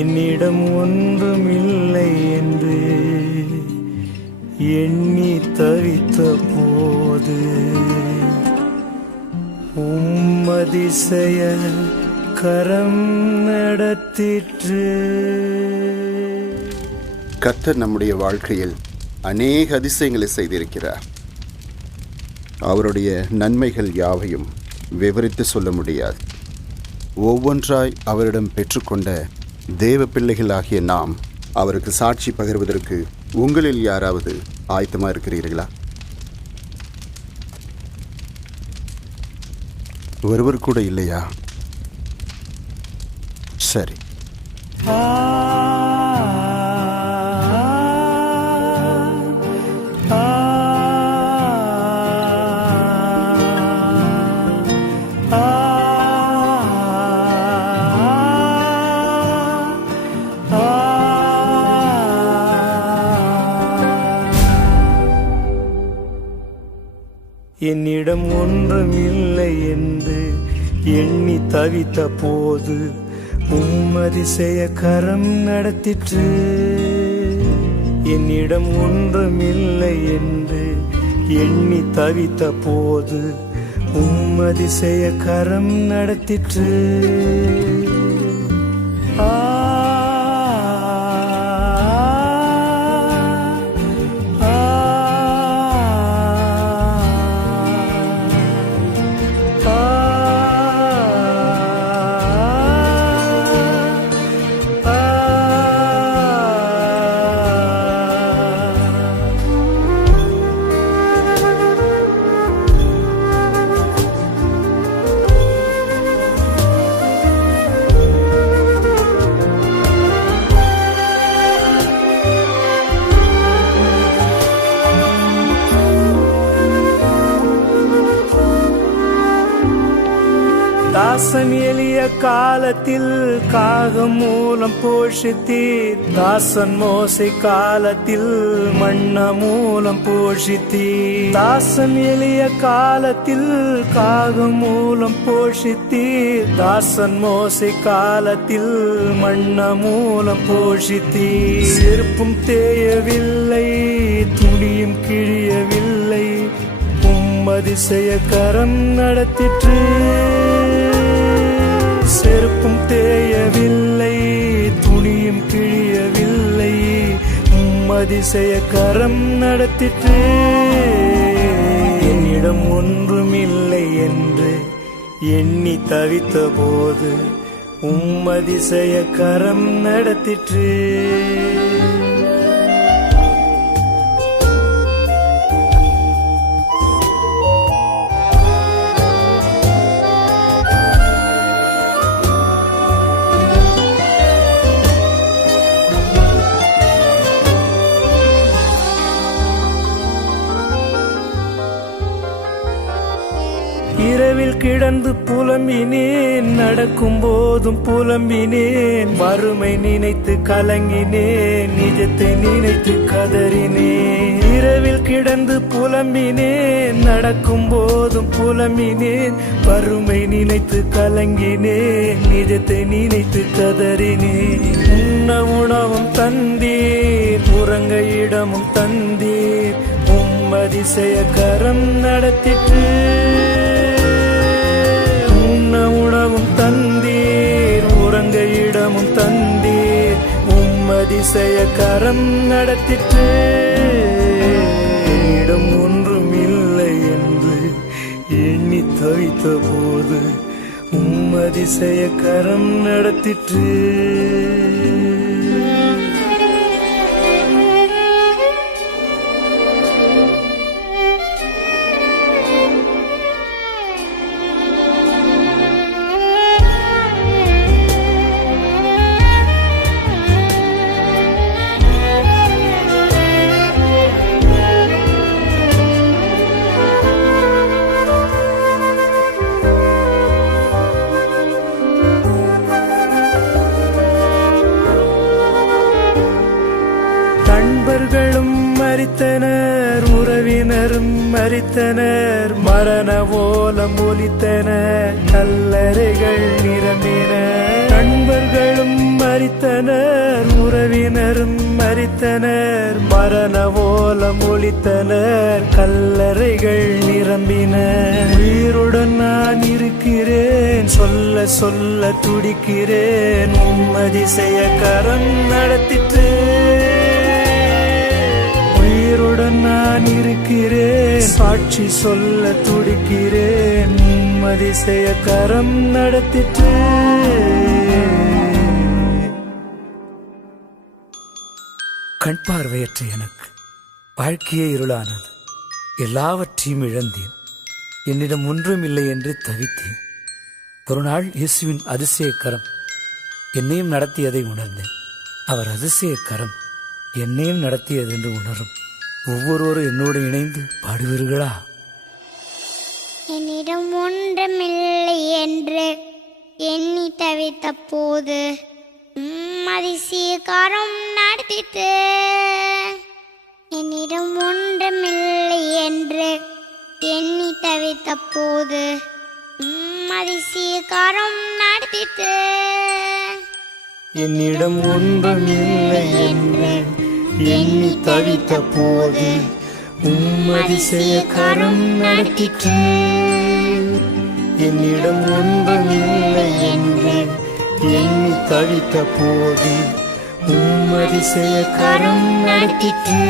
என்னிடம் ஒன்றுமில்லை என்று எண்ணி தவித்த போது அதிசய கரம் நடத்திற்று. கர்த்தர் நம்முடைய வாழ்க்கையில் அநேக அதிசயங்களை செய்திருக்கிறார். அவருடைய நன்மைகள் யாவையும் விவரித்து சொல்ல முடியாது. ஒவ்வொன்றாய் அவரிடம் பெற்றுக்கொண்ட தேவ பிள்ளைகளாகிய நாம் அவருக்கு சாட்சி பகிர்வதற்கு உங்களில் யாராவது ஆயத்தமாக இருக்கிறீர்களா? ஒருவர் கூட இல்லையா? சரி. என்னிடம் ஒன்றுமில்லை என்று எண்ணி தவித்த போது அதிசய கரம் நடத்திற்று. என்னிடம் ஒன்றுமில்லை என்று எண்ணி தவித்த போது அதிசய கரம் நடத்திற்று. தாசன் எளிய காலத்தில் காகம் மூலம் போஷித்தீர். தாசன் மோசை காலத்தில் மண்ண மூலம் போஷித்தீர். தாசன் எளிய காலத்தில் காகம் மூலம் போஷித்தீர். தாசன் மோசை காலத்தில் மண்ண மூலம் போஷித்தீர். செருப்பும் தேயவில்லை, துணியும் கிழியவில்லை, அதிசய கரம் நடத்திற்று. செருப்பும் தேயவில்லை, துணியும் கிழியவில்லை, அதிசய கரம் நடத்திற்று. என்னிடம் ஒன்றுமில்லை என்று எண்ணி தவித்த போது அதிசய கரம் நடத்திற்று. இரவில் கிடந்து புலம்பினேன், நடக்கும் போதும் புலம்பினேன். வறுமை நினைத்து கலங்கினேன், நிஜத்தை நினைத்து கதறினேன். இரவில் கிடந்து புலம்பினேன், நடக்கும் போதும் புலம்பினேன். வறுமை நினைத்து கலங்கினேன், நிஜத்தை நினைத்து கதறினேன். உண்ண உணவும் தந்தீர், உறங்க இடமும் தந்தீர், அதிசய கரம் நடத்திற்று. உணவும் தந்தீர், உறங்க இடமும் தந்தீர், அதிசய கரம் நடத்திற்று. இடம் ஒன்றுமில்லை என்று எண்ணி தவித்த போது அதிசய கரம் நடத்திற்று. நண்பர்களும் மரித்தனர், உறவினரும் மரித்தனர், மரண ஓலம் ஒலித்தன, கல்லறைகள் நிரம்பின. நண்பர்களும் மரித்தனர், உறவினரும் மரித்தனர், மரண ஓலம் ஒலித்தனர், கல்லறைகள் நிரம்பின. உயிருடன் நான் இருக்கிறேன், சொல்ல சொல்ல துடிக்கிறேன், அதிசய கரம் நடத்திற்று. உயிருடன் நான் இருக்கிறேன், சாட்சி சொல்ல துடிக்கிறேன், அதிசய கரம் நடத்திற்று. கண் பார்வையற்ற எனக்கு வாழ்க்கையே இருளானது. எல்லாவற்றையும் இழந்தேன். என்னிடம் ஒன்றும் இல்லை என்று தவித்தேன். ஒரு நாள் இயேசுவின் அதிசய கரம் என்னையும் நடத்தியதை உணர்ந்தேன். அவர் அதிசய கரம் என்னையும் நடத்தியது என்று உணரும் ஒவ்வொருவரும் என்னோடு இணைந்து பாடுவீர்களா? என்னிடம் ஒன்றுமில்லை என்று எண்ணி தவித்த போது அதிசய கரம் நடத்திட்டு. என்னிடம் ஒன்றுமில்லை என்று எண்ணி தவித்த போது அதிசய கரம் நடத்திட்டு. என்னிடம் ஒன்றுமில்லை என்று எண்ணி தவித்த போது அதிசய கரம் நடத்திற்று. என்னிடம் ஒன்றுமில்லை என்று எண்ணி தவித்த போது அதிசய கரம் நடத்திற்று.